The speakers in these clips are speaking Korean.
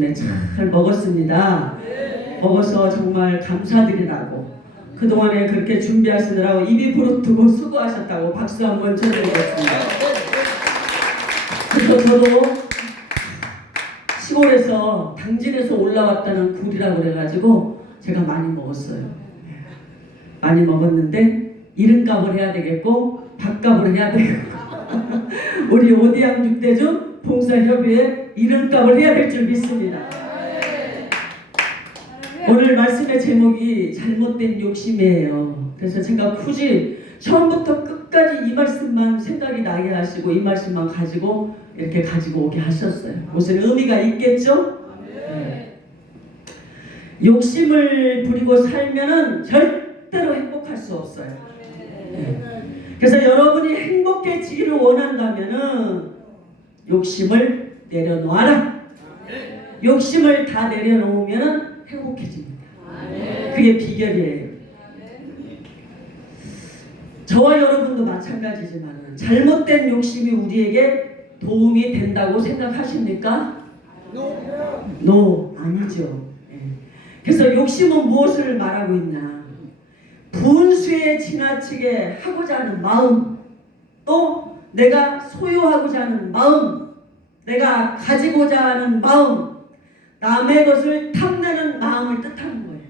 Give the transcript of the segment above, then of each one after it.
잘 먹었습니다. 먹어서 정말 감사드리라고 그동안에 그렇게 준비하시느라고 입이 부르트고 수고하셨다고 박수 한번 쳐드리겠습니다. 그래서 저도 시골에서 당진에서 올라왔다는 굴이라고 그래가지고 제가 많이 먹었어요. 많이 먹었는데 이름값을 해야 되겠고 밥값을 해야 되겠고 우리 오디양 육대중 봉사협의회 이름값을 해야 될 줄 믿습니다. 오늘 말씀의 제목이 잘못된 욕심이에요. 그래서 제가 굳이 처음부터 끝까지 이 말씀만 생각이 나게 하시고 이 말씀만 가지고 이렇게 가지고 오게 하셨어요. 무슨 의미가 있겠죠? 네. 욕심을 부리고 살면은 절대로 행복할 수 없어요. 네. 그래서 여러분이 행복해지기를 원한다면은 욕심을 내려놓아라. 욕심을 다 내려놓으면은 행복해집니다. 그게 비결이에요. 저와 여러분도 마찬가지지만 잘못된 욕심이 우리에게 도움이 된다고 생각하십니까? No, 아니죠. 그래서 욕심은 무엇을 말하고 있냐? 분수에 지나치게 하고자 하는 마음, 또 내가 소유하고자 하는 마음, 내가 가지고자 하는 마음, 남의 것을 탐내는 마음을 뜻하는 거예요.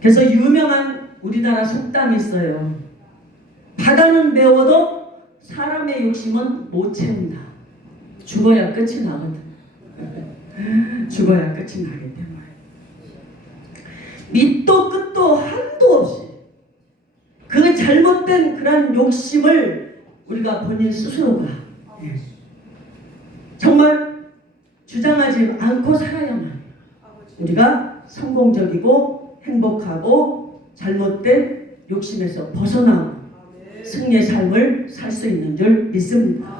그래서 유명한 우리나라 속담이 있어요. 바다는 메워도 사람의 욕심은 못 채운다. 죽어야 끝이 나거든. 죽어야 끝이 나기 때문에 밑도 끝도 한도 없이 그 잘못된 그런 욕심을 우리가 본인 스스로가 정말 주장하지 않고 살아야만 우리가 성공적이고 행복하고 잘못된 욕심에서 벗어나온 승리의 삶을 살 수 있는 줄 믿습니다.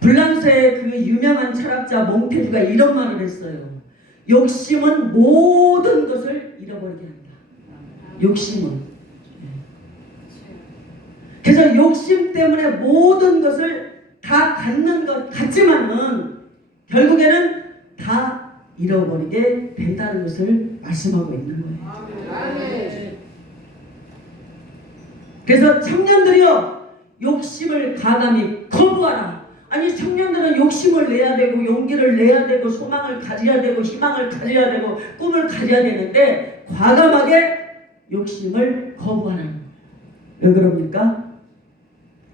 불란서의 그 유명한 철학자 몽테주가 이런 말을 했어요. 욕심은 모든 것을 잃어버리게 한다. 욕심은. 그래서 욕심 때문에 모든 것을 다 갖는 것 같지만은 결국에는 다 잃어버리게 된다는 것을 말씀하고 있는 거예요. 그래서 청년들이여 욕심을 과감히 거부하라. 아니 청년들은 욕심을 내야 되고 용기를 내야 되고 소망을 가져야 되고 희망을 가져야 되고 꿈을 가져야 되는데 과감하게 욕심을 거부하라는 거예요. 왜 그럽니까?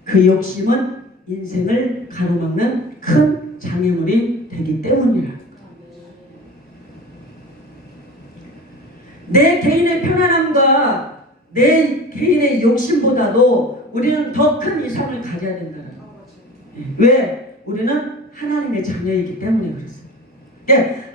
그 욕심은 인생을 가로막는 큰 장애물이 되기 때문이라. 내 개인의 편안함과 내 개인의 욕심보다도 우리는 더 큰 이상을 가져야 된다는 거예요. 왜? 우리는 하나님의 자녀이기 때문에 그렇습니다.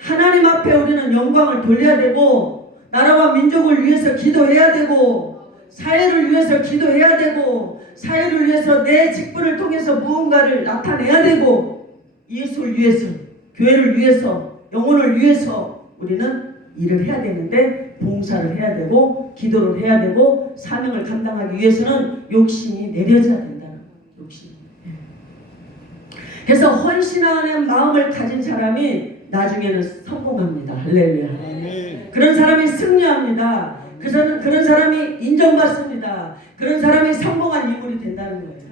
하나님 앞에 우리는 영광을 돌려야 되고 나라와 민족을 위해서 기도해야 되고 사회를 위해서 기도해야 되고 사회를 위해서 내 직분을 통해서 무언가를 나타내야 되고 예수를 위해서 교회를 위해서 영혼을 위해서 우리는 일을 해야 되는데 봉사를 해야 되고 기도를 해야 되고 사명을 감당하기 위해서는 욕심이 내려져야 된다는 욕심. 그래서 헌신하는 마음을 가진 사람이 나중에는 성공합니다. 할렐루야. 그런 사람이 승리합니다. 그런 사람이 인정받습니다. 그런 사람이 성공한 인물이 된다는 거예요.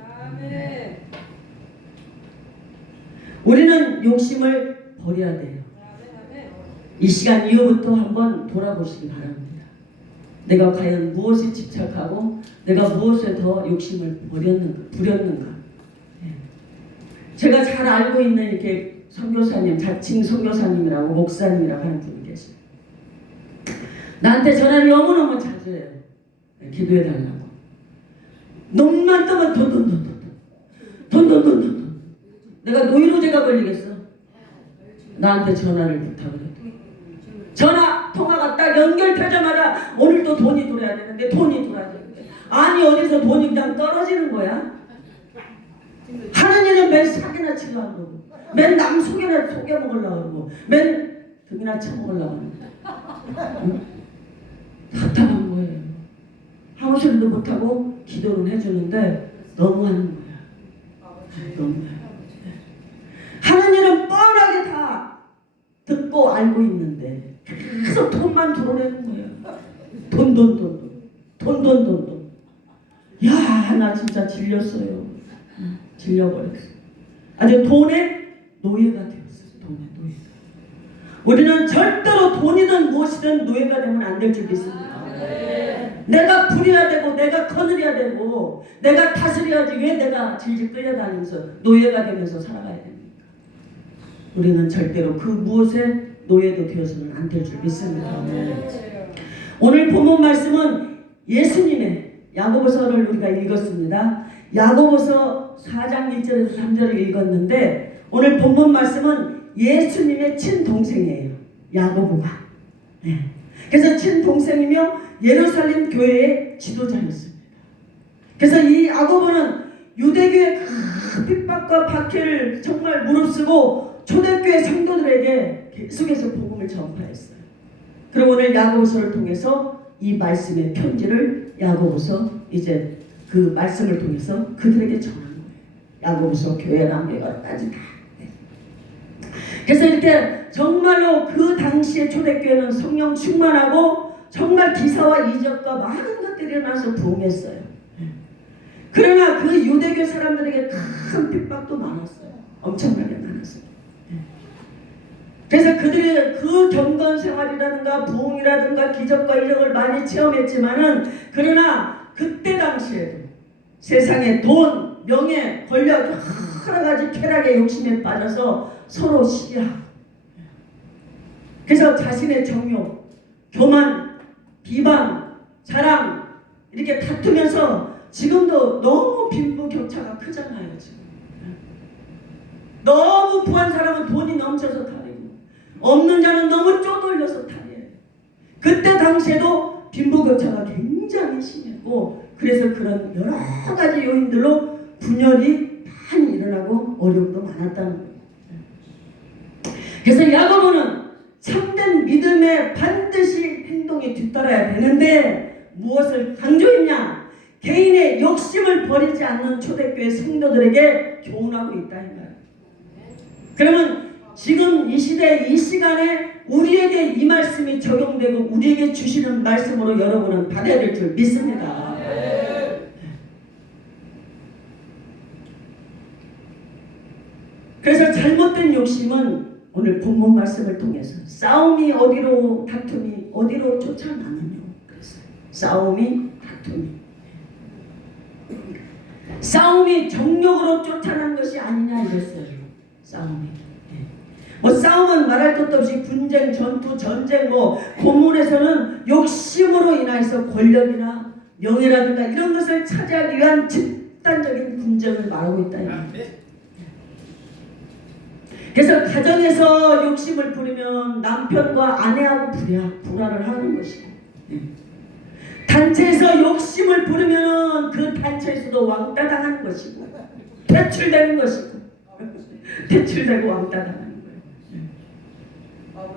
우리는 욕심을 버려야 돼요. 이 시간 이후부터 한번 돌아보시기 바랍니다. 내가 과연 무엇에 집착하고 내가 무엇에 더 욕심을 부렸는가. 제가 잘 알고 있는 이렇게 선교사님, 자칭 선교사님이라고 목사님이라고 하는 분이 계세요. 나한테 전화를 너무너무 자주 해요. 기도해달라고. 눈만 뜨면 돈. 내가 노이로제가 걸리겠어. 나한테 전화를 부탁을 해. 전화 통화가 딱 연결되자마자 오늘 또 돈이 들어야 되는데 아니 어디서 돈이 그냥 떨어지는 거야? 하는 일은 맨 사기나 치려고 그러고 맨 남 속여먹으려고 그러고 맨 등이나 쳐먹으려고 그러고 답답한 거예요. 아무 소리도 못하고 기도는 해주는데 너무하는 거야. 너무해. 하는 일은 뻔하게 다 듣고 알고 있는데 계속 돈만 들어내는 거야. 돈. 야, 나 진짜 질렸어요. 질려버렸어. 아주 돈의 노예가 되었어요. 돈의 노예가. 우리는 절대로 돈이든 무엇이든 노예가 되면 안 될 줄 믿습니다. 내가 부려야 되고 내가 거느려야 되고 내가 다스려야지 왜 내가 질질 끌려다니면서 노예가 되면서 살아가야 됩니까? 우리는 절대로 그 무엇에 노예도 되어서는 안 될 줄 믿습니다. 오늘 본문 말씀은 예수님의 야고보서를 우리가 읽었습니다. 야고보서 4장 1절에서 3절을 읽었는데 오늘 본문 말씀은 예수님의 친동생이에요. 야고보가. 네. 그래서 친동생이며 예루살렘 교회의 지도자였습니다. 그래서 이 야고보는 유대교의 큰 핍박과 박해를 정말 무릅쓰고 초대교회 성도들에게 계속해서 복음을 전파했어요. 그리고 오늘 야고보서를 통해서 이 말씀의 편지를 야고보서 이제 그 말씀을 통해서 그들에게 전한 거예요. 야고보서 교회랑 여기까지 다. 그래서 이렇게 정말로 그 당시의 초대교회는 성령 충만하고 정말 기사와 이적과 많은 것들이 일어나서 부흥했어요. 그러나 그 유대교 사람들에게 큰 핍박도 많았어요. 엄청나게 많았어요. 그래서 그들이 그 경건 생활이라든가 부흥이라든가 기적과 이적을 많이 체험했지만은 그러나 그때 당시에도 세상에 돈, 명예, 권력 여러 가지 쾌락의 욕심에 빠져서 서로 시기하고 그래서 자신의 정욕, 교만, 비방, 자랑 이렇게 다투면서 지금도 너무 빈부격차가 크잖아요. 지금 너무 부한 사람은 돈이 넘쳐서 탈이고 없는 자는 너무 쪼돌려서 탈이에요. 그때 당시에도 빈부격차가 굉장히 심했고 그래서 그런 여러 가지 요인들로 분열이 많이 일어나고 어려움도 많았다는 거예요. 그래서 야고보는 참된 믿음에 반드시 행동이 뒤따라야 되는데 무엇을 강조했냐? 개인의 욕심을 버리지 않는 초대교회 성도들에게 교훈하고 있다. 그러면 지금 이 시대 이 시간에 우리에게 이 말씀이 적용되고 우리에게 주시는 말씀으로 여러분은 받아야 될 줄 믿습니다. 그래서 잘못된 욕심은 오늘 본문 말씀을 통해서 싸움이 어디로 다툼이 어디로 쫓아나느냐 그랬어요. 싸움이 정욕으로 쫓아난 것이 아니냐 이랬어요. 싸움이. 싸움은 말할 것도 없이 분쟁, 전투, 전쟁 본문에서는 욕심으로 인해서 권력이나 명예라든가 이런 것을 차지하기 위한 집단적인 분쟁을 말하고 있다. 그래서 가정에서 욕심을 부리면 남편과 아내하고 불화를 하는 것이고 단체에서 욕심을 부리면 그 단체에서도 왕따 당하는 것이고 퇴출되는 것이고 퇴출되고 왕따 당하는 거예요.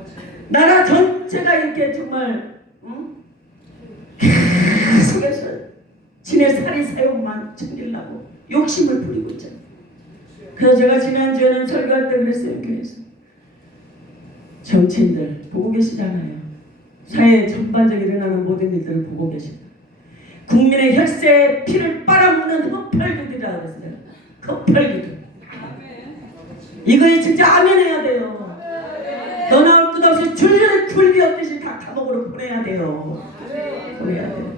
나라 전체가 이렇게 정말 계속해서 지네 살이 사욕만 챙기려고 욕심을 부리고 있잖아요. 그래서 제가 지난주에는 설교할 때 그랬어요. 교회에서 정치인들 보고 계시잖아요. 사회에 전반적으로 일어나는 모든 일들을 보고 계시다. 국민의 혈세에 피를 빨아먹는 흡혈귀들이라고 그랬어요. 흡혈귀들. 이거에 진짜 아멘해야 돼요. 너 나올 것 없이 줄줄이 굴비 없듯이 다 감옥으로 보내야 돼요. 보내야 돼요.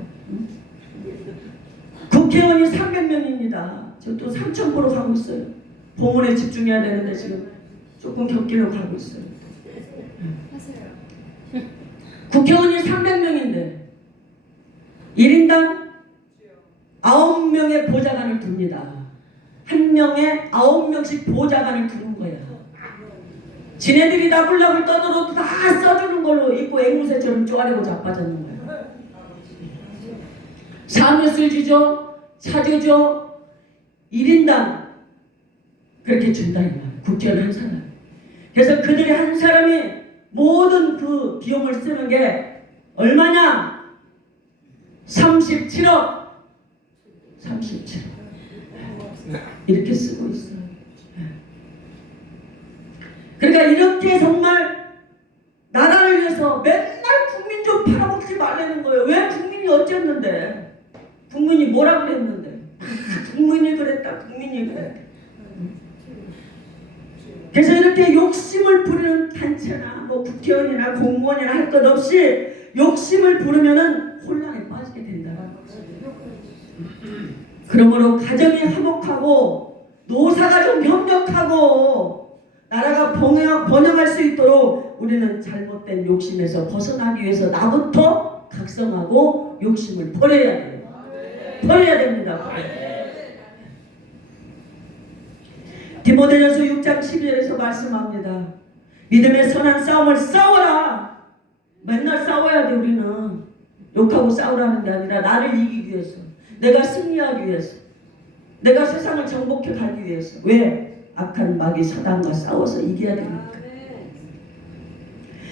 국회의원이 300명입니다. 저 또 3,000% 가고 있어요. 본문에 집중해야 되는데 지금 조금 격기로 가고 있어요. 국회의원이 300명인데 1인당 9명의 보좌관을 둡니다. 한 명에 9명씩 보좌관을 두는 거야. 지네들이 나불나불 떠들어도 다 써주는 걸로 입고 앵무새처럼 쪼아리고 자빠졌는 거야. 사무실 주죠, 차주죠, 1인당 그렇게 준다 이 말이야. 국회의원 한 사람. 그래서 그들이 한 사람이 모든 그 비용을 쓰는 게 얼마냐? 37억. 37억. 이렇게 쓰고 있어요. 그러니까 이렇게 정말 나라를 위해서 맨날 국민 좀 팔아먹지 말라는 거예요. 왜? 국민이 어쨌는데? 국민이 뭐라 그랬는데? 국민이 그랬다. 국민이 그랬다. 그래서 이렇게 욕심을 부리는 단체나 뭐 국회의원이나 공무원이나 할 것 없이 욕심을 부르면은 혼란에 빠지게 된다. 그러므로 가정이 화목하고 노사가 좀 협력하고 나라가 번영할 수 있도록 우리는 잘못된 욕심에서 벗어나기 위해서 나부터 각성하고 욕심을 버려야 돼요. 버려야 됩니다. 디모데전서 6장 12절에서 말씀합니다. 믿음의 선한 싸움을 싸워라. 맨날 싸워야 돼. 우리는 욕하고 싸우라는 게 아니라 나를 이기기 위해서, 내가 승리하기 위해서, 내가 세상을 정복해 가기 위해서. 왜? 악한 마귀 사단과 싸워서 이겨야 됩니까?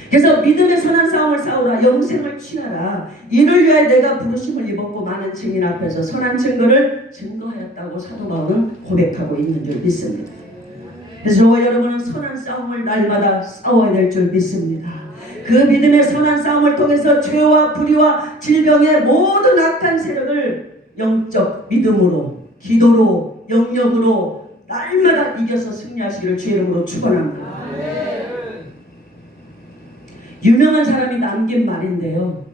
그래서 믿음의 선한 싸움을 싸우라. 영생을 취하라. 이를 위하여 내가 부르심을 입었고 많은 증인 앞에서 선한 증거를 증거하였다고 사도 바울은 고백하고 있는 줄 믿습니다. 그래서 저와 여러분은 선한 싸움을 날마다 싸워야 될 줄 믿습니다. 그 믿음의 선한 싸움을 통해서 죄와 불의와 질병의 모든 악한 세력을 영적 믿음으로, 기도로, 영역으로 날마다 이겨서 승리하시기를 주의 이름으로 축원합니다. 유명한 사람이 남긴 말인데요.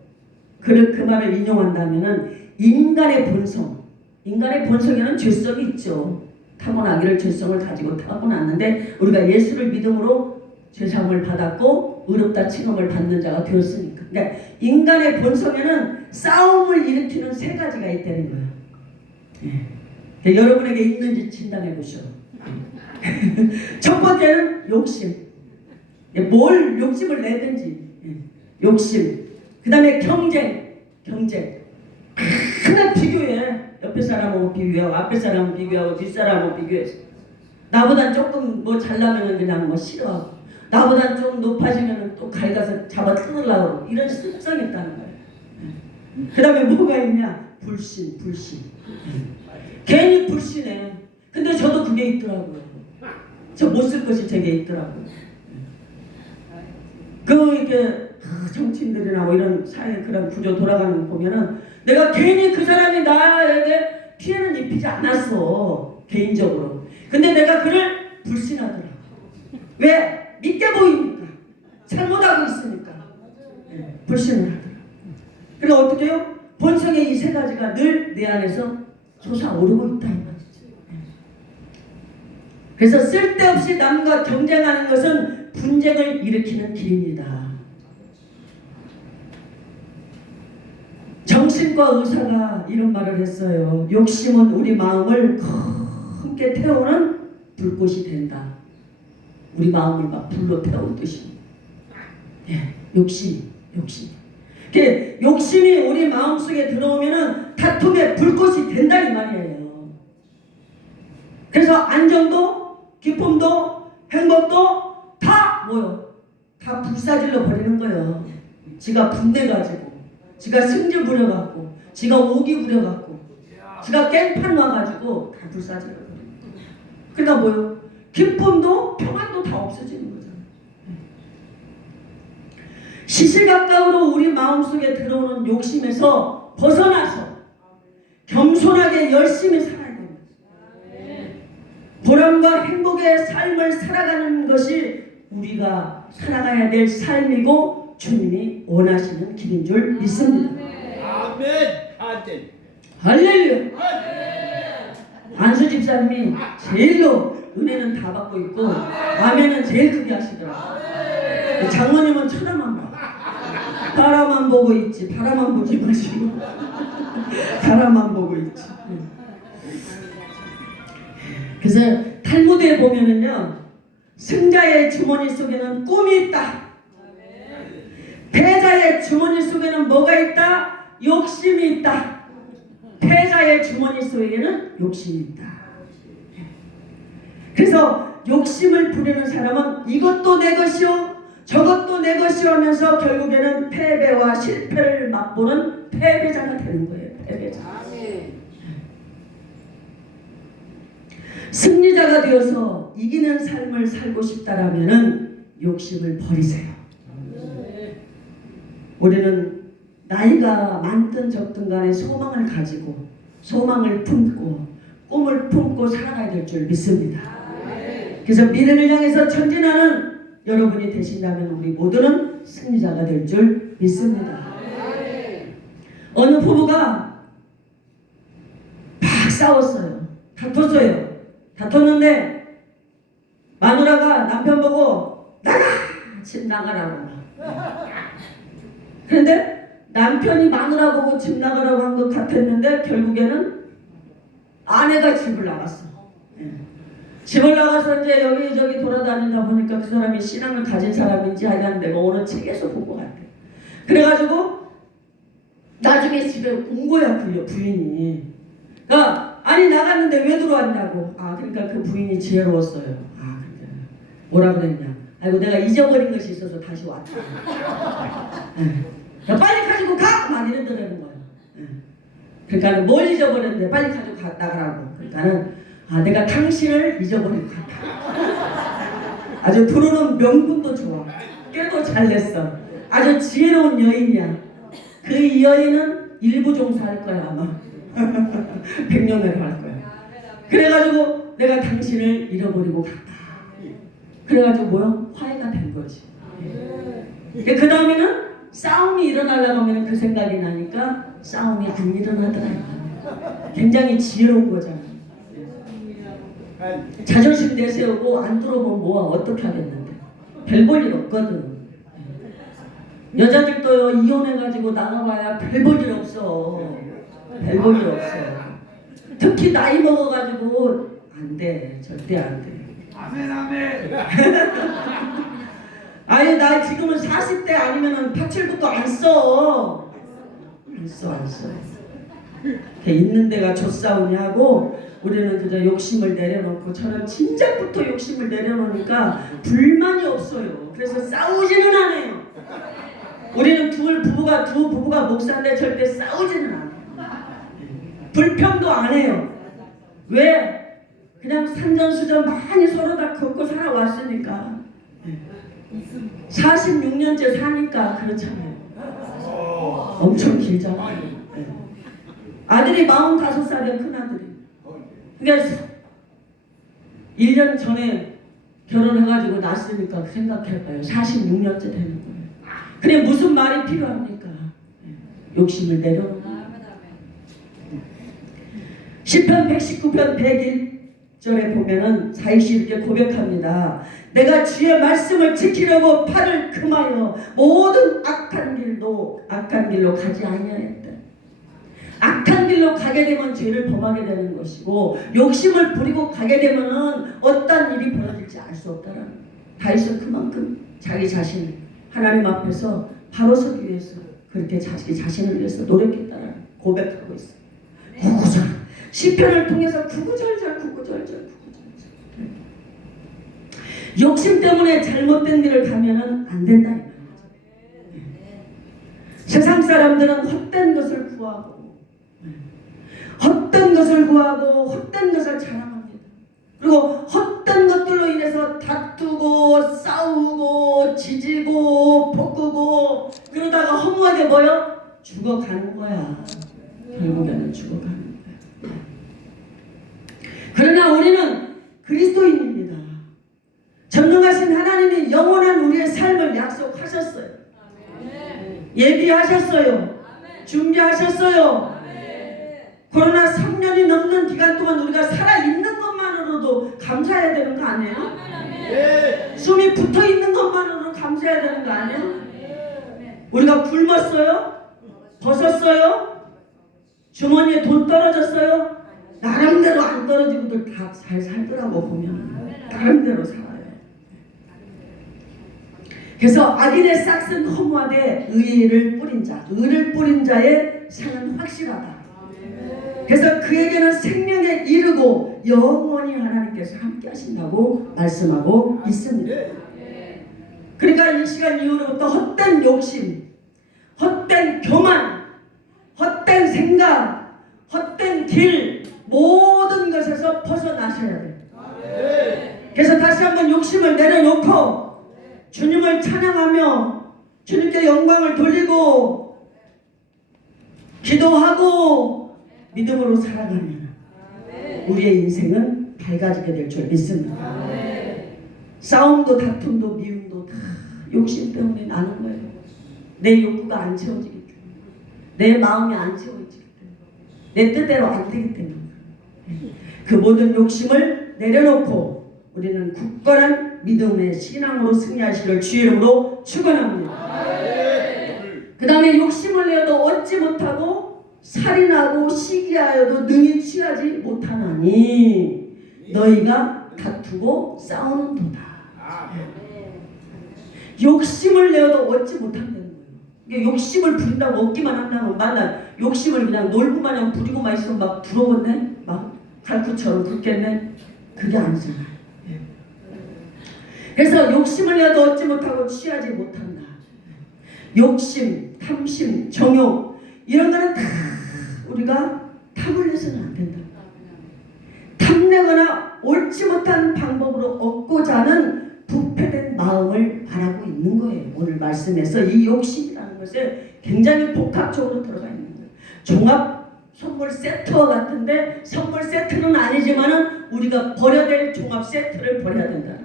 그 말을 인용한다면은 인간의 본성에는 죄성이 있죠. 타고나기를 죄성을 가지고 타고났는데 우리가 예수를 믿음으로 죄사함을 받았고 의롭다 칭함을 받는 자가 되었으니까. 그러니까 인간의 본성에는 싸움을 일으키는 세 가지가 있다는 거예요. 예. 여러분에게 있는지 진단해 보시오. 첫 번째는 욕심. 뭘 욕심을 내든지 욕심. 그 다음에 경쟁. 하나 비교해. 옆에 사람하고 비교하고 앞에 사람하고 비교하고 뒷사람하고 비교해서 나보다 조금 뭐 잘나면 그냥 뭐 싫어하고 나보다 좀 높아지면 또 갈가서 잡아 뜯으려고 이런 습성이 있다는 거예요. 그 다음에 뭐가 있냐? 불신. 괜히 불신해. 근데 저도 그게 있더라고요. 저 못 쓸 것이 제게 있더라고요. 이렇게 정치인들이나 뭐 이런 사회 그런 구조 돌아가는 거 보면은 내가 괜히 그 사람이 나에게 피해는 입히지 않았어. 개인적으로. 근데 내가 그를 불신하더라. 왜? 믿게 보이니까. 잘못하고 있으니까. 불신을 하더라. 그리고 어떻게 해요? 본성의 이 세 가지가 늘 내 안에서 솟아오르고 있다. 그래서 쓸데없이 남과 경쟁하는 것은 분쟁을 일으키는 길입니다. 정신과 의사가 이런 말을 했어요. 욕심은 우리 마음을 함께 태우는 불꽃이 된다. 우리 마음을 막 불로 태우듯이. 욕심. 욕심이 우리 마음속에 들어오면은 다툼의 불꽃이 된다 이 말이에요. 그래서 안정도, 기쁨도, 행복도 다 뭐요? 다 불사질러 버리는 거예요. 지가 분내가지고, 지가 승질 부려갖고, 지가 오기 부려갖고, 지가 깽판 놔가지고 다 불사질러 버리는 거예요. 그러니까 뭐요? 기쁨도 평안도 다 없어지는 거잖아요. 시시각각으로 우리 마음속에 들어오는 욕심에서 벗어나서 겸손하게 열심히 살아야 됩니다. 보람과 행복의 삶을 살아가는 것이 우리가 살아가야 될 삶이고 주님이 원하시는 길인 줄 믿습니다. 아멘. 할렐루야. 안수 집사님이 제일로 은혜는 다 받고 있고 아멘은 제일 크게 하시더라고요. 장모님은 쳐다만 봐. 바라만 보고 있지. 바라만 보지 마시고 바라만 보고 있지. 그래서 탈무드에 보면은요, 승자의 주머니 속에는 꿈이 있다. 패자의 주머니 속에는 뭐가 있다? 욕심이 있다. 패자의 주머니 속에는 욕심이 있다. 그래서 욕심을 부리는 사람은 이것도 내 것이요 저것도 내 것이요 하면서 결국에는 패배와 실패를 맛보는 패배자가 되는 거예요. 패배자. 승리자가 되어서 이기는 삶을 살고 싶다라면은 욕심을 버리세요. 우리는 나이가 많든 적든 간에 소망을 가지고 소망을 품고 꿈을 품고 살아가야 될 줄 믿습니다. 그래서 미래를 향해서 전진하는 여러분이 되신다면 우리 모두는 승리자가 될 줄 믿습니다. 어느 부부가 막 싸웠어요. 다퉜어요. 다퉜는데 마누라가 남편 보고 나가! 집 나가라고. 그런데 남편이 마누라 보고 집 나가라고 한 것 같았는데 결국에는 아내가 집을 나갔어. 집을 나가서 이제 여기저기 돌아다니다 보니까 그 사람이 신앙을 가진 사람인지 하여간 내가 오늘 책에서 본 것 같아. 그래가지고 나중에 집에 온 거야 그 부인이. 그러니까 아니 나갔는데 왜 들어왔냐고. 아 그러니까 그 부인이 지혜로웠어요. 아 그러니까 뭐라 그랬냐. 아이고 내가 잊어버린 것이 있어서 다시 왔다. 야, 빨리 가지고 가! 막 이러더라는 거야. 그러니까 뭘 잊어버렸는데 빨리 가지고 나가라고. 그러니까는 아 내가 당신을 잊어버리고 갔다. 아주 들어오는 명분도 좋아. 꾀도 잘 냈어. 아주 지혜로운 여인이야. 그 여인은 일부 종사할 거야 아마. 백년을 할 거야. 그래가지고 내가 당신을 잃어버리고 갔다. 그래가지고 뭐야? 화해가 된 거지. 그 다음에는 싸움이 일어나려고 하면 그 생각이 나니까 싸움이 안 일어나더라. 굉장히 지혜로운 거잖아. 자존심 내세우고 안 들어보면 뭐야 어떻게 하겠는데. 별 볼 일 없거든. 여자들도요 이혼해가지고 나가봐야 별 볼 일 없어. 별 볼 일 없어. 특히 나이 먹어가지고 안 돼. 절대 안 돼. 아니 나 지금은 40대 아니면은 파출부터 안 써. 안 써. 있는 데가 젖싸우냐고 우리는 그저 욕심을 내려놓고 저는 진작부터 욕심을 내려놓으니까 불만이 없어요. 그래서 싸우지는 않아요. 우리는 두 부부가 목사인데 절대 싸우지는 않아요. 불평도 안 해요. 왜? 그냥 산전수전 많이 서로 다 겪고 살아왔으니까. 46년째 사니까 그렇잖아요. 엄청 길잖아요. 아들이 45살이야 큰아들이. 그러니까 1년 전에 결혼해가지고 낳았으니까 생각해봐요. 46년째 되는 거예요. 그래 무슨 말이 필요합니까? 욕심을 내려놓는 거예요. 시편 119편 101절에 보면은 사이시 이렇게 고백합니다. 내가 주의 말씀을 지키려고 팔을 금하여 모든 악한 길로 가지 아니하였다. 악한 길로 가게 되면 죄를 범하게 되는 것이고 욕심을 부리고 가게 되면은 어떤 일이 벌어질지 알 수 없다라는 거예요. 다윗은 그만큼 자기 자신을 하나님 앞에서 바로 서기 위해서 그렇게 자기 자신을 위해서 노력했다라는 고백하고 있어요. 구구절 시편을 통해서 구구절절 욕심 때문에 잘못된 길을 가면은 안 된다 이 말이죠. 세상 사람들은 헛된 것을 구하고 헛된 것을 자랑합니다. 그리고 헛된 것들로 인해서 다투고 싸우고 지지고 볶고 그러다가 허무하게 뭐요? 죽어가는 거야. 결국에는 죽어가는 거야. 그러나 우리는 그리스도인입니다. 전능하신 하나님이 영원한 우리의 삶을 약속하셨어요. 예비하셨어요. 준비하셨어요. 코로나 3년이 넘는 기간 동안 우리가 살아있는 것만으로도 감사해야 되는 거 아니에요? 숨이 붙어있는 것만으로도 감사해야 되는 거 아니에요? 우리가 굶었어요? 벗었어요? 주머니에 돈 떨어졌어요? 나름대로 안 떨어지고들 다 잘 살더라고 보면. 나름대로 살아요. 그래서 악인의 싹은 허무하되 의를 뿌린 자의 상은 확실하다. 그래서 그에게는 생명에 이르고 영원히 하나님께서 함께 하신다고 말씀하고 있습니다. 그러니까 이 시간 이후로부터 헛된 욕심, 헛된 교만, 헛된 생각, 헛된 길, 모든 것에서 벗어나셔야 돼요. 그래서 다시 한번 욕심을 내려놓고 주님을 찬양하며 주님께 영광을 돌리고 기도하고 믿음으로 살아가면 우리의 인생은 밝아지게 될 줄 믿습니다. 싸움도 다툼도 미움도 다 욕심 때문에 나는 거예요. 내 욕구가 안 채워지기 때문에, 내 마음이 안 채워지기 때문에, 내 뜻대로 안 되기 때문에 그 모든 욕심을 내려놓고 우리는 굳건한 믿음의 신앙으로 승리하시기를 주의 이름으로 축원합니다. 그 다음에 욕심을 내어도 얻지 못하고 살인하고 시기하여도 능히 취하지 못하나니 너희가 다투고 싸우는도다. 욕심을 내어도 얻지 못한다는 거예요. 욕심을 부린다고 얻기만 한다면 만날 욕심을 그냥 놀고마냥 부리고만 있으면 막 부러웠네? 막 갈구처럼 굵겠네? 그게 아니잖아요. 그래서 욕심을 내어도 얻지 못하고 취하지 못한다. 욕심, 탐심, 정욕 이런 거는 다 우리가 탐을 내서는 안 된다. 탐내거나 옳지 못한 방법으로 얻고자 하는 부패된 마음을 말하고 있는 거예요. 오늘 말씀에서 이 욕심이라는 것에 굉장히 복합적으로 들어가 있는 거예요. 종합 선물 세트와 같은데 선물 세트는 아니지만은 우리가 버려야 될 종합 세트를 버려야 된다.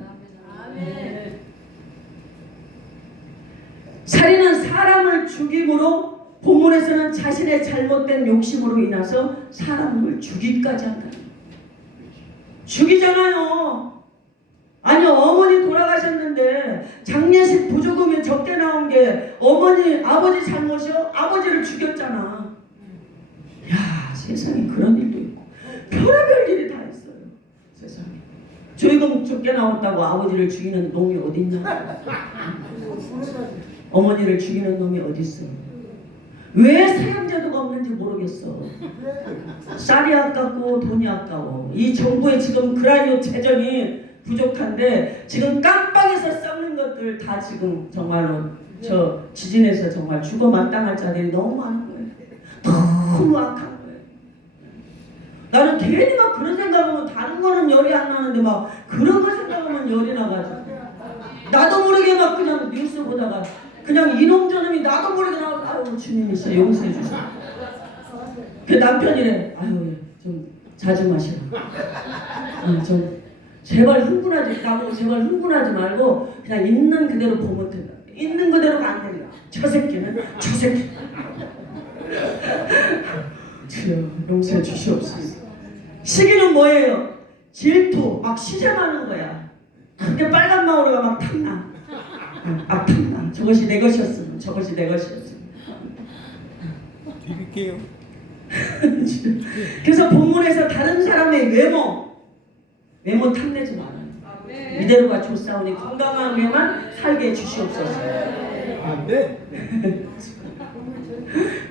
살인은 사람을 죽임으로 본문에서는 자신의 잘못된 욕심으로 인해서 사람을 죽이기까지 한다. 죽이잖아요. 아니 어머니 돌아가셨는데 장례식 부조금이 적게 나온 게 어머니 아버지 잘못이요? 아버지를 죽였잖아. 야 세상에 그런 일도 있고 별의별 일이 다 있어요. 세상에 조의금 적게 나왔다고 아버지를 죽이는 놈이 어디 있냐. 어머니를 죽이는 놈이 어디 있어. 왜 세금제도가 없는지 모르겠어. 쌀이 아깝고 돈이 아까워. 이 정부에 지금 그라이오 재정이 부족한데 지금 깜빡해서 썩는 것들 다 지금 정말로 저 지진에서 정말 죽어 마땅할 자들이 너무 많은 거예요. 너무 악한 거예요. 나는 괜히 막 그런 생각하면 다른 거는 열이 안 나는데 막 그런 거 생각하면 열이 나가지고 나도 모르게 막 그냥 뉴스 보다가 그냥 이놈 저놈이 나도 모르게 나와서 아유 주님이 진짜 용서해 주세요. 그 남편이래. 아유 좀 자주 마시라. 좀 제발 흥분하지 나보고 제발 흥분하지 말고 그냥 있는 그대로 보면 된다. 있는 그대로가 안 된다. 저 새끼는 저 새끼. 주여 용서해 주시옵소서. 시기는 뭐예요? 질투 막 시샘하는 거야. 그게 빨간 마우리가 막 탐나. 막 탐나. 저것이 내 것이었으면 저것이 내 것이었으면. 드릴게요. 그래서 본문에서 다른 사람의 외모 탐내지 말아요. 이대로가 좋사오니 건강한 외만 살게 해주시옵소서.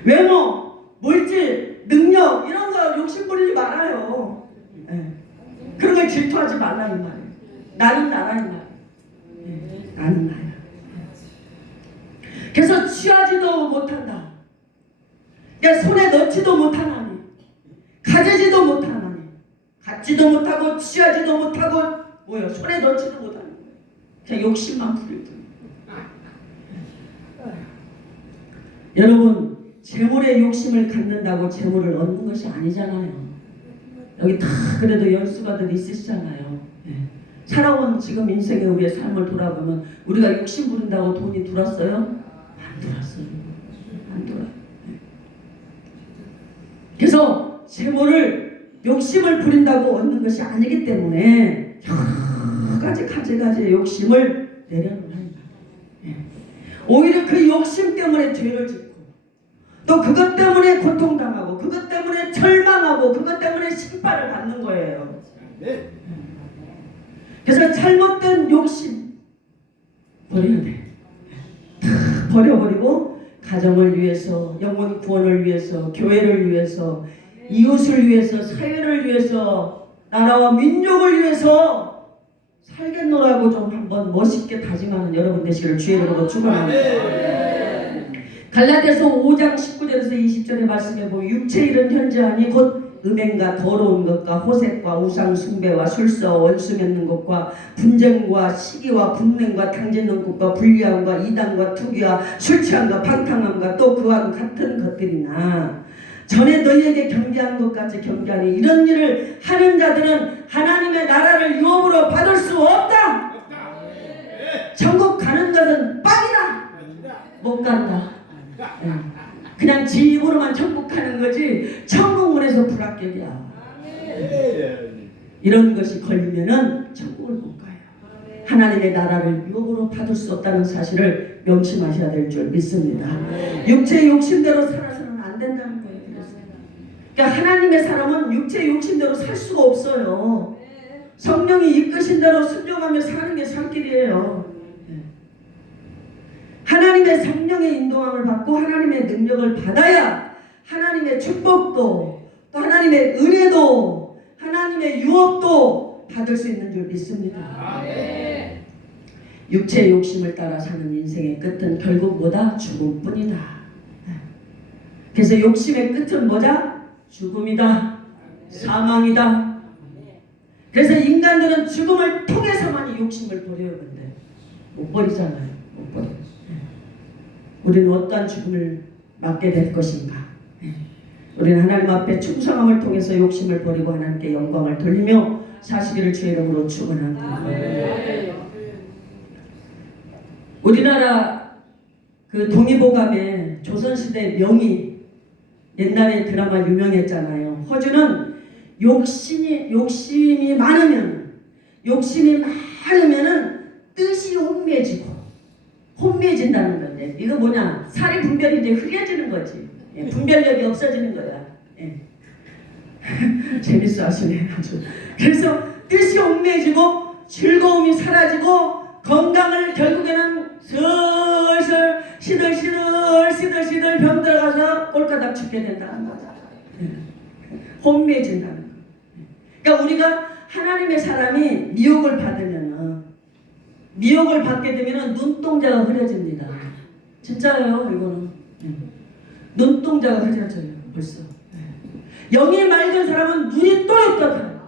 외모, 물질, 능력 이런 거 욕심 부리지 말아요. 그런 걸 질투하지 말라 이 말이에요. 나는 나라 이 말이에요. 나는 나야. 그래서 취하지도 못한다. 그러니까 손에 넣지도 못하나니 가지지도 못하나니 갖지도 못하고 취하지도 못하고 뭐요? 손에 넣지도 못하는 거예요. 그냥 욕심만 부릴 뿐. 여러분 재물에 욕심을 갖는다고 재물을 얻는 것이 아니잖아요. 여기 다 그래도 연수가들 있으시잖아요. 살아온 지금 인생의 우리의 삶을 돌아보면 우리가 욕심 부린다고 돈이 들었어요? 안 들었어요. 안 들어요. 그래서 재물을 욕심을 부린다고 얻는 것이 아니기 때문에 여러 가지 욕심을 내려놓으라. 오히려 그 욕심 때문에 죄를 짓고 또 그것 때문에 고통당하고 그것 때문에 절망하고 그것 때문에 심판을 받는 거예요. 그래서 잘못된 욕심 버려야 돼. 다 버려버리고 가정을 위해서, 영혼 구원을 위해서, 교회를 위해서, 이웃을 위해서, 사회를 위해서, 나라와 민족을 위해서 살겠노라고 좀 한번 멋있게 다짐하는 여러분 되시기를 주의 이름으로 축원합니다. 갈라디아서 5장 19절에서 20절의 말씀에 보면 육체 일은 현저하니 곧 음행과 더러운 것과 호색과 우상 숭배와 술사 원수 맺는 것과 분쟁과 시기와 분냉과 당짓는 것과 불리함과 이단과 투기와 술 취함과 방탕함과 또 그와 같은 것들이나 전에 너희에게 경계한 것 같이 경계하니 이런 일을 하는 자들은 하나님의 나라를 유업으로 받을 수 없다. 천국 가는 것은 뻥이다. 못 간다. 그냥 지 입으로만 천국 가는 거지 천국 문에서 불합격이야. 이런 것이 걸리면은 천국을 못 가요. 하나님의 나라를 유업으로 받을 수 없다는 사실을 명심하셔야 될 줄 믿습니다. 육체의 욕심대로 살아서는 안 된다는 거예요. 그러니까 하나님의 사람은 육체의 욕심대로 살 수가 없어요. 성령이 이끄신 대로 순종하며 사는 게 살 길이에요. 하나님의 성령의 인도함을 받고 하나님의 능력을 받아야 하나님의 축복도 또 하나님의 은혜도 하나님의 유업도 받을 수 있는 줄 믿습니다. 육체의 욕심을 따라 사는 인생의 끝은 결국 뭐다? 죽음뿐이다. 그래서 욕심의 끝은 뭐다? 죽음이다. 사망이다. 그래서 인간들은 죽음을 통해서만 이 욕심을 버려야 하는데 못 버리잖아요. 못 버려. 우리는 어떠한 죽음을 맞게 될 것인가? 우리는 하나님 앞에 충성함을 통해서 욕심을 버리고 하나님께 영광을 돌리며 사시기를 주의 이름으로 축원합니다. 우리나라 그 동의보감에 조선시대 명의 옛날에 드라마 유명했잖아요. 허준은 욕심이 많으면은 뜻이 혼미해진다는 건데 이거 뭐냐? 살이 분별이 이제 흐려지는 거지. 분별력이 없어지는 거야. 재밌어 하시네 아주. 그래서 뜻이 혼미해지고 즐거움이 사라지고 건강을 결국에는 슬슬 시들시들 병 들어가서 꼴까닥 죽게 된다는 거죠. 혼미해진다는 거. 그러니까 우리가 하나님의 사람이 미혹을 받게 되면 눈동자가 흐려집니다. 진짜예요, 이거는. 눈동자가 흐려져요, 벌써. 영이 맑은 사람은 눈이 또렷떠요.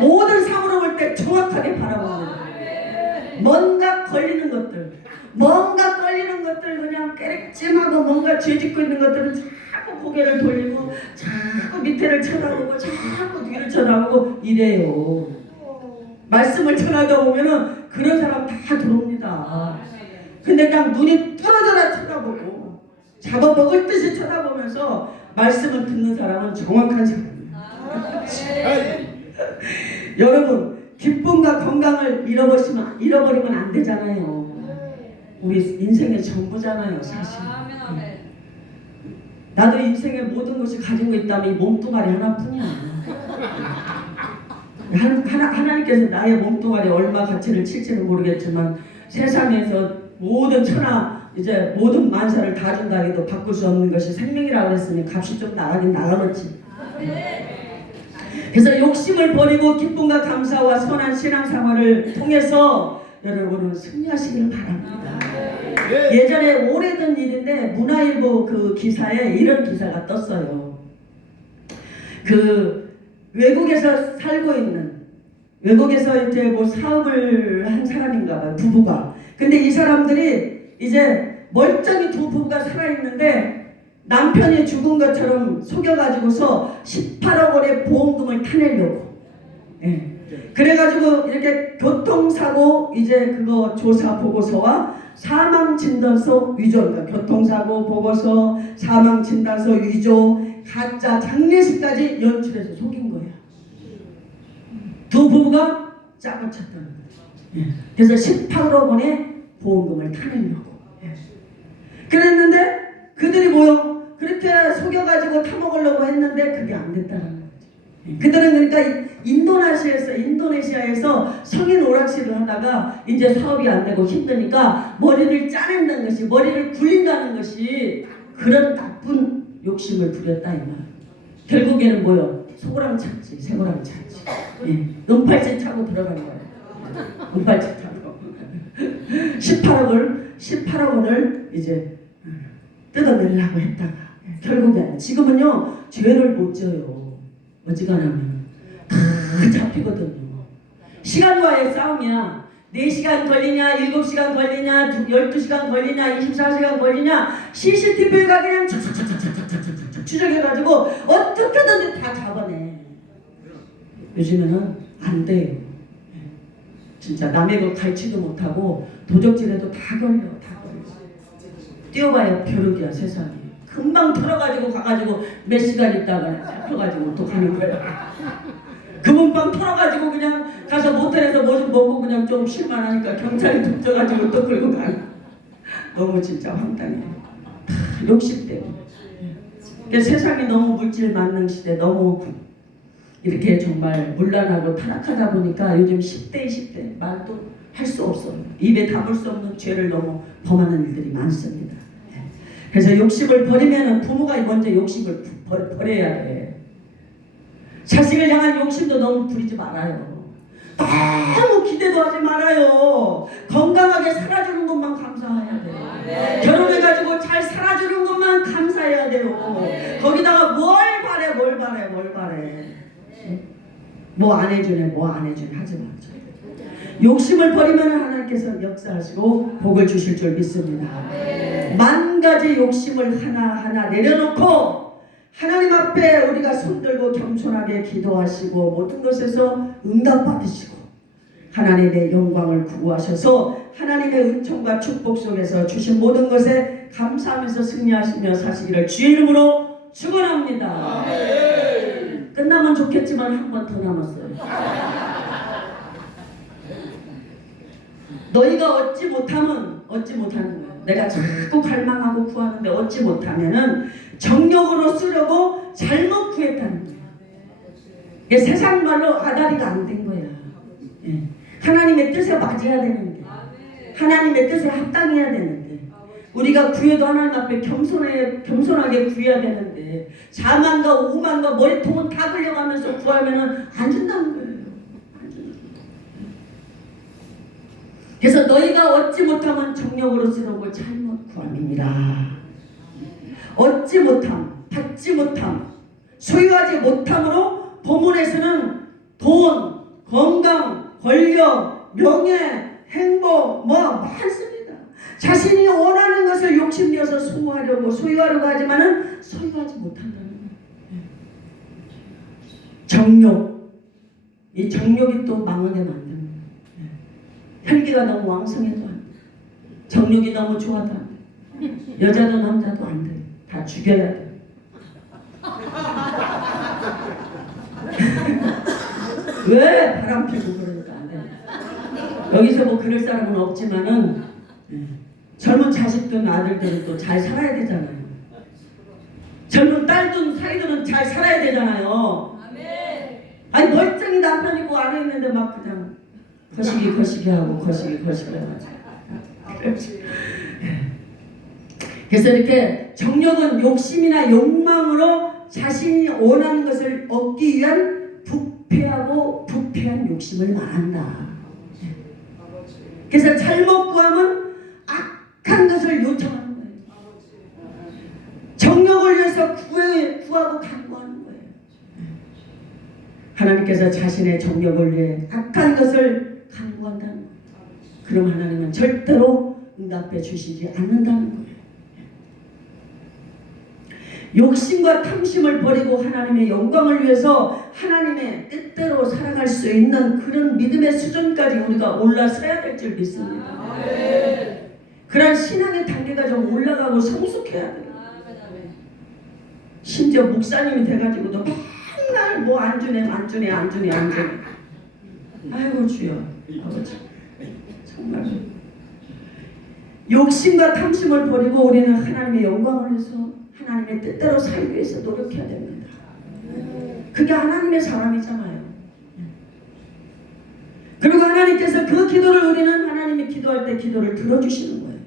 모든 상으로 볼 때 정확하게 바라봅니다. 뭔가 걸리는 것들 그냥 깨렉찜하고 뭔가 죄짓고 있는 것들은 자꾸 고개를 돌리고 자꾸 밑에를 쳐다보고 자꾸 뒤를 쳐다보고 이래요. 말씀을 전하다 보면은 그런 사람 다 들어옵니다. 근데 그냥 눈이 떨어져라 쳐다보고 잡아먹을 듯이 쳐다보면서 말씀을 듣는 사람은 정확한 사람입니다. 여러분 기쁨과 건강을 잃어버리면 안 되잖아요. 우리 인생의 전부잖아요, 사실. 나도 인생의 모든 것이 가지고 있다면 이 몸뚱아리 하나뿐이야. 하나님께서 나의 몸뚱아리 얼마 가치를 칠지는 모르겠지만 세상에서 모든 천하 이제 모든 만사를 다 준다 해도 바꿀 수 없는 것이 생명이라고 그랬으니 값이 좀 나가긴 나가겠지. 그래서 욕심을 버리고 기쁨과 감사와 선한 신앙생활을 통해서 여러분은 승리하시길 바랍니다. 예전에 오래된 일인데 문화일보 그 기사에 이런 기사가 떴어요. 그 외국에서 살고 있는 외국에서 이제 뭐 사업을 한 사람인가 봐요, 부부가. 근데 이 사람들이 이제 멀쩡히 두 부부가 살아있는데 남편이 죽은 것처럼 속여가지고서 18억 원의 보험금을 타내려고. 그래가지고 이렇게 교통사고 이제 그거 조사 보고서와 사망진단서 위조, 그러니까 교통사고 보고서, 사망진단서 위조, 가짜 장례식까지 연출해서 속인 거예요. 두 부부가 짝을 쳤다는 거예요. 그래서 18억 원의 보험금을 타내려고. 그랬는데 그들이 뭐요? 그렇게 속여가지고 타먹으려고 했는데 그게 안 됐다는 거죠. 그들은 그러니까 인도네시아에서 성인 오락실을 하다가 이제 사업이 안 되고 힘드니까 머리를 짜낸다는 것이, 머리를 굴린다는 것이 그런 나쁜 욕심을 부렸다 이 말. 결국에는 뭐요? 소고랑 찾지, 새고랑 찾지. 은팔찌 차고 들어간 거예요. 은팔찌 차고 18억 원을 이제 뜯어내려고 했다가 결국에는 지금은요 죄를 못 져요. 어지간하면 다 잡히거든요. 시간과의 싸움이야. 4시간 걸리냐, 7시간 걸리냐, 12시간 걸리냐, 24시간 걸리냐, CCTV가 그냥 착착착착착착착 추적해가지고 어떻게든 다 잡아내. 요즘에는 안 돼요. 진짜 남의 걸 갈지도 못하고 도적질해도 다 걸려. 뛰어봐야 벼룩이야 세상에. 금방 털어가지고 가가지고 몇 시간 있다가 잡혀가지고 또 가는 거야. 금은방 털어가지고 그냥 가서 모텔에서 뭐 좀 먹고 그냥 좀 쉴만하니까 경찰이 덮쳐가지고 또 끌고 가는. 너무 진짜 황당해. 다 욕심 때문에. 세상이 너무 물질 만능 시대, 너무 이렇게 정말 문란하고 타락하다 보니까 요즘 10대 20대 말도 할 수 없어. 입에 담을 수 없는 죄를 너무 범하는 일들이 많습니다. 그래서 욕심을 버리면은 부모가 먼저 욕심을 버려야 돼. 자식을 향한 욕심도 너무 부리지 말아요. 너무 기대도 하지 말아요. 건강하게 살아주는 것만 감사해야 돼요. 결혼해가지고 잘 살아주는 것만 감사해야 돼요. 거기다가 뭘 바래. 뭐 안 해주네 하지 말자. 욕심을 버리면 하나님께서 역사하시고 복을 주실 줄 믿습니다. 만 가지 욕심을 하나하나 내려놓고 하나님 앞에 우리가 손들고 겸손하게 기도하시고 모든 것에서 응답받으시고 하나님의 영광을 구하셔서 하나님의 은총과 축복 속에서 주신 모든 것에 감사하면서 승리하시며 사시기를 주의 이름으로 축원합니다. 끝나면 좋겠지만 한 번 더 남았어요. 너희가 얻지 못하면 얻지 못하는 거예요. 내가 자꾸 갈망하고 구하는데 얻지 못하면은 정욕으로 쓰려고 잘못 구했다는 거예요. 이게 세상 말로 아다리가 안 된 거야. 예. 하나님의 뜻에 맞아야 되는데, 하나님의 뜻에 합당해야 되는데, 우리가 구해도 하나님 앞에 겸손하게 구해야 되는데, 자만과 오만과 머리통은 다 걸려가면서 구하면은 안 준다는 거예요. 그래서 너희가 얻지 못하면 정욕으로 쓰려고 잘못 구함이니라. 얻지 못함, 받지 못함, 소유하지 못함으로 본문에서는 돈, 건강, 권력, 명예, 행복 뭐 많습니다. 자신이 원하는 것을 욕심내어서 소유하려고 하지만은 소유하지 못한다는 거예요. 정욕, 이 정욕이 또 망하게 만듭니다. 혈기가 너무 왕성해도 안 돼. 정욕이 너무 좋아도 안 돼. 여자도 남자도 안 돼. 다 죽여야 돼. 왜 바람 피고 그러니까 안 돼. 여기서 뭐 그럴 사람은 없지만은 젊은 자식들 아들들은 또 잘 살아야 되잖아요. 젊은 딸들 사이들은 잘 살아야 되잖아요. 아니 멀쩡히 남편이고 안에 있는데 막 그냥 거시기 하고 거시기 하고. 그래서 이렇게 정욕은 욕심이나 욕망으로 자신이 원하는 것을 얻기 위한 부패한 욕심을 말한다. 그래서 잘못 구하면 악한 것을 요청하는 거예요. 정욕을 위해서 구하고 간구하는 거예요. 하나님께서 자신의 정욕을 위해 악한 것을 간구한다는 거예요. 그럼 하나님은 절대로 응답해 주시지 않는다는 거예요. 욕심과 탐심을 버리고 하나님의 영광을 위해서 하나님의 뜻대로 살아갈 수 있는 그런 믿음의 수준까지 우리가 올라서야 될 줄 믿습니다. 그런 신앙의 단계가 좀 올라가고 성숙해야 돼요. 심지어 목사님이 돼가지고도 맨날 뭐 안 주네. 아이고 주여 아버지 정말 욕심과 탐심을 버리고 우리는 하나님의 영광을 위해서 하나님의 뜻대로 살기 위해서 노력해야 됩니다. 그게 하나님의 사람이잖아요. 그리고 하나님께서 그 기도를 우리는 하나님이 기도할 때 기도를 들어주시는 거예요.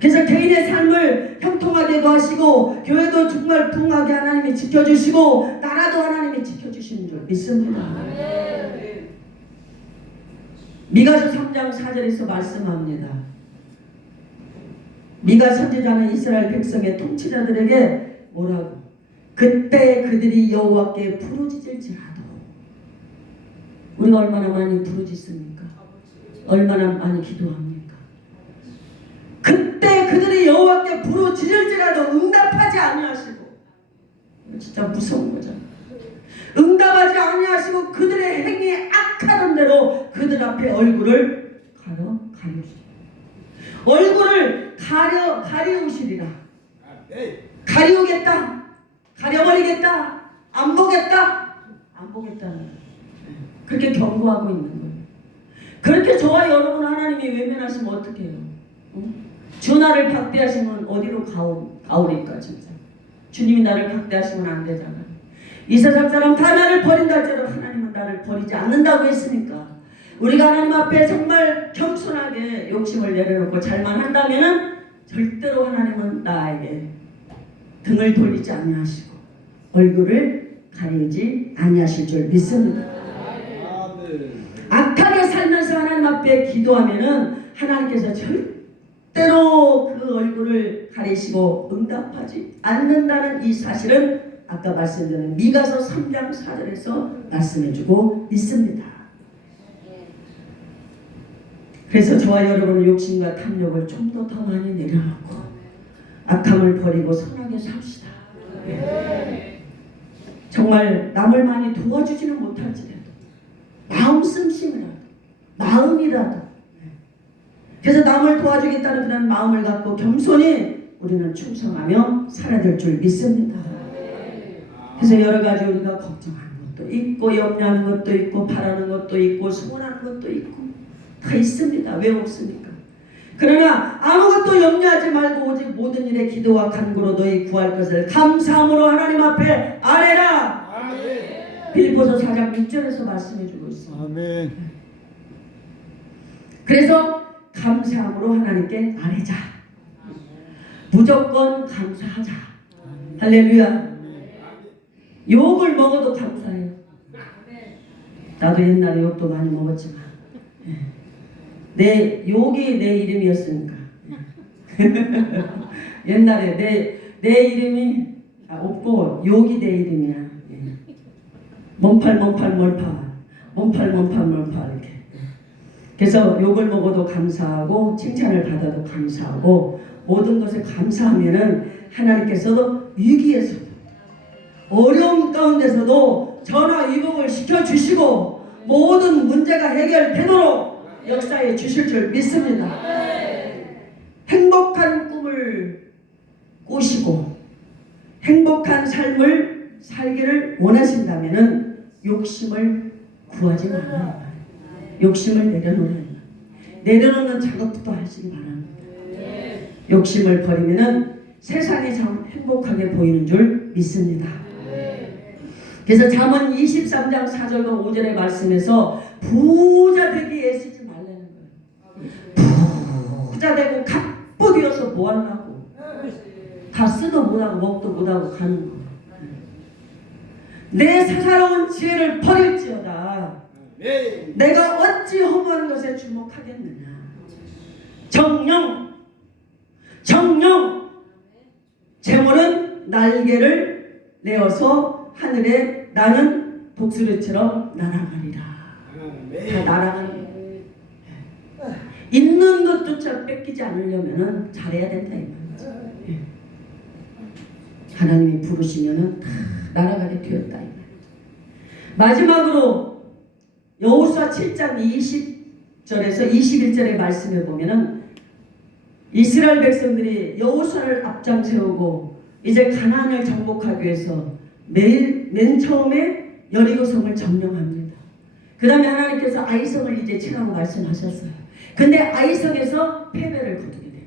그래서 개인의 삶을 형통하게도 하시고 교회도 정말 부흥하게 하나님이 지켜주시고 나라도 하나님이 지켜주시는 줄 믿습니다. 미가서 3장 4절에서 말씀합니다. 미가 선지자는 이스라엘 백성의 통치자들에게 뭐라고? 그때 그들이 여호와께 부르짖을지라도. 우리가 얼마나 많이 부르짖습니까? 얼마나 많이 기도합니까? 그때 그들이 여호와께 부르짖을지라도 응답하지 아니하시고, 진짜 무서운 거잖아. 응답하지 아니하시고 그들의 행위 악하던 대로 그들 앞에 얼굴을 가리우시리라. 얼굴을 가리우시리라. 가리우겠다, 가려버리겠다, 안 보겠다, 안 보겠다는 거예요. 그렇게 경고하고 있는 거예요. 그렇게 저와 여러분 하나님이 외면하시면 어떻게 해요? 주 나를 박대하시면 어디로 가오리까 진짜. 주님이 나를 박대하시면 안 되잖아요. 이 세상 사람 다 나를 버린다 할지라도 하나님은 나를 버리지 않는다고 했으니까 우리가 하나님 앞에 정말 겸손하게 욕심을 내려놓고 잘만 한다면은 절대로 하나님은 나에게 등을 돌리지 아니하시고 얼굴을 가리지 아니하실 줄 믿습니다. 악하게 살면서 하나님 앞에 기도하면은 하나님께서 절대로 그 얼굴을 가리시고 응답하지 않는다는 이 사실은 아까 말씀드린 미가서 3장 4절에서 말씀해주고 있습니다. 그래서 저와 여러분은 욕심과 탐욕을 좀 더 많이 내려놓고 악함을 버리고 선하게 삽시다. 정말 남을 많이 도와주지는 못할지라도 마음 씀씀이라도 마음이라도, 그래서 남을 도와주겠다는 그런 마음을 갖고 겸손히 우리는 충성하며 살아야 될 줄 믿습니다. 그래서 여러 가지 우리가 걱정하는 것도 있고 염려하는 것도 있고 바라는 것도 있고 소원하는 것도 있고 다 있습니다. 왜 없습니까? 그러나 아무것도 염려하지 말고 오직 모든 일에 기도와 간구로 너희 구할 것을 감사함으로 하나님 앞에 아뢰라. 빌립보서 4장 6절에서 말씀해주고 있습니다. 아멘. 그래서 감사함으로 하나님께 아뢰자. 무조건 감사하자. 할렐루야. 욕을 먹어도 감사해요. 나도 옛날에 욕도 많이 먹었지만 내 욕이 내 이름이었으니까 옛날에 내 이름이 없고 욕이 내 이름이야. 몸팔 이렇게. 그래서 욕을 먹어도 감사하고 칭찬을 받아도 감사하고 모든 것에 감사하면은 하나님께서도 위기에서도 어려움 가운데서도 전화위복을 시켜주시고 모든 문제가 해결되도록 역사해 주실 줄 믿습니다. 행복한 꿈을 꾸시고 행복한 삶을 살기를 원하신다면 욕심을 구하지 말아요. 욕심을 내려놓는 작업부터 하시기 바랍니다. 욕심을 버리면 세상이 참 행복하게 보이는 줄 믿습니다. 그래서 잠언 23장 4절과 5절의 말씀에서 부자 되기 애쓰지 말라는 거예요. 부자 되고 갑부되어서 뭐 하려고. 다 쓰도 못하고 먹도 못하고 가는 거예요. 내 사사로운 지혜를 버릴지어다. 내가 어찌 허무한 것에 주목하겠느냐. 정령 재물은 날개를 내어서 하늘에 나는 독수리처럼 날아가리라. 다 날아가는 있는 것조차 뺏기지 않으려면 잘해야 된다 이 말이죠. 하나님이 부르시면은 다 날아가게 되었다 이 말이죠. 마지막으로 여호수아 7장 20절에서 21절의 말씀에 보면은 이스라엘 백성들이 여호수아를 앞장 세우고 이제 가나안을 정복하기 위해서 맨 처음에 여리고성을 점령합니다. 그 다음에 하나님께서 아이성을 이제 치라고 말씀하셨어요. 근데 아이성에서 패배를 거두게 돼요.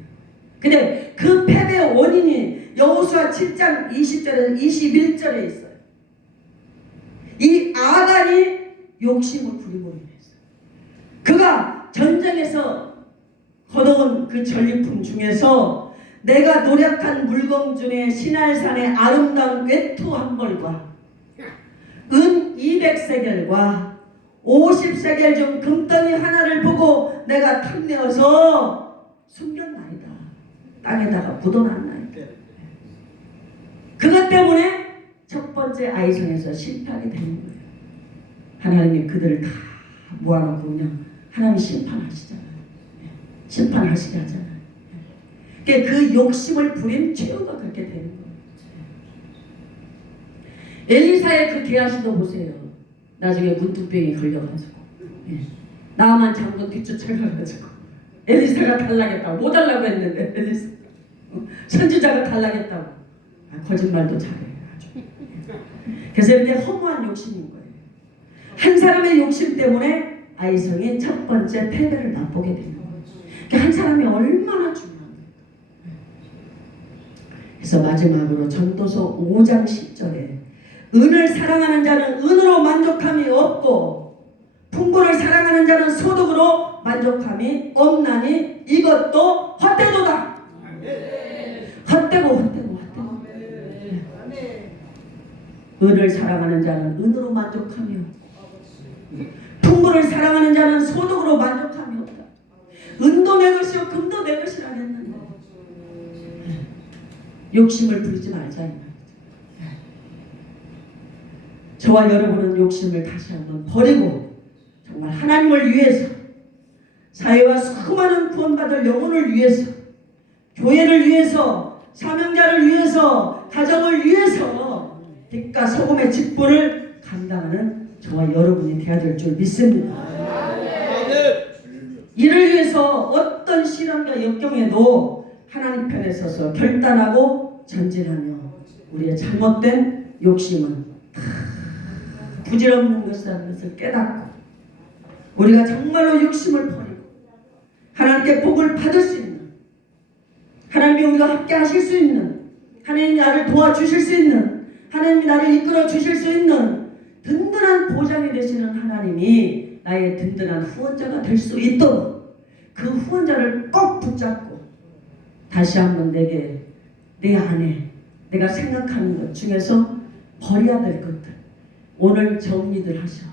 근데 그 패배의 원인이 여호수아 7장 20절에서 21절에 있어요. 이 아간이 욕심을 부리고 있어요. 그가 전쟁에서 거둬온 그 전리품 중에서 내가 노력한 물건 중에 신할산의 아름다운 외투 한 벌과 은 200세겔과 50세겔 중 금덩이 하나를 보고 내가 탐내어서 숨겼나이다. 땅에다가 묻어놨나이다. 그것 때문에 번째 아이성에서 실패하게 되는 거예요. 하나님이 그들을 다 모아놓고 그냥 하나님 심판하시잖아요. 심판하시게 하잖아요. 그러니까 그 욕심을 부린 최후가 그렇게 되는 거예요. 엘리사의 그 게하시도 보세요. 나중에 문둥병이 걸려가지고 나만 장군 뒤쫓아가가지고 엘리사가 달라겠다고 못 달라고 했는데 엘리사 선지자가 달라겠다고 거짓말도 잘해요. 그래서 이렇게 허무한 욕심인 거예요. 한 사람의 욕심 때문에 아이성이 첫 번째 패배를 맛보게 되는 거예요. 그러니까 한 사람이 얼마나 중요한가요. 그래서 마지막으로 전도서 5장 10절에 은을 사랑하는 자는 은으로 만족함이 없고 풍부를 사랑하는 자는 소득으로 만족함이 없나니 이것도 헛되도다. 헛되고 은을 사랑하는 자는 은으로 만족함이 없고 풍부를 사랑하는 자는 소득으로 만족함이 없다. 은도 내 것이요 금도 내 것이라 했는데 욕심을 부리지 말자 이 말이죠. 저와 여러분은 욕심을 다시 한번 버리고 정말 하나님을 위해서 사회와 수많은 구원받을 영혼을 위해서 교회를 위해서 사명자를 위해서 가정을 위해서 빛과 소금의 직분을 감당하는 저와 여러분이 되어야 될 줄 믿습니다. 이를 위해서 어떤 시련과 역경에도 하나님 편에 서서 결단하고 전진하며 우리의 잘못된 욕심은 부질없는 것이라는 것을 깨닫고 우리가 정말로 욕심을 버리고 하나님께 복을 받을 수 있는 하나님이 우리가 함께 하실 수 있는 하나님이 나를 도와주실 수 있는 하나님이 나를 이끌어 주실 수 있는 든든한 보장이 되시는 하나님이 나의 든든한 후원자가 될 수 있도록 그 후원자를 꼭 붙잡고 다시 한번 내게 내 안에 내가 생각하는 것 중에서 버려야 될 것들 오늘 정리들 하셔.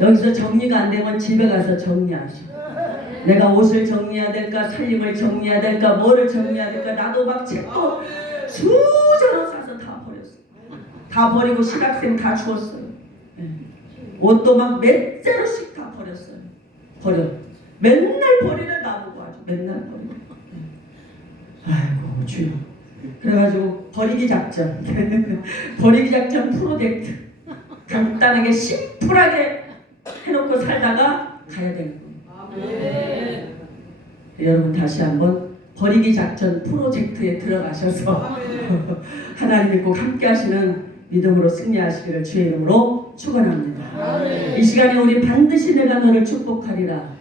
여기서 정리가 안 되면 집에 가서 정리하셔. 내가 옷을 정리해야 될까 살림을 정리해야 될까 뭐를 정리해야 될까 나도 막 책도 수저로 사서 다 버렸어. 다 버리고 신학생 다 주웠어요. 옷도 막 몇 자루씩 다 버렸어요. 맨날 버리는 나보고 아주 맨날 버리고. 아이고 주여. 그래가지고 버리기 작전 버리기 작전 프로젝트 간단하게 심플하게 해놓고 살다가 가야 되는 거예요. 여러분 다시 한번 버리기 작전 프로젝트에 들어가셔서 하나님이 꼭 함께 하시는 믿음으로 승리하시기를 주의 이름으로 축원합니다. 이 시간에 우리 반드시 내가 너를 축복하리라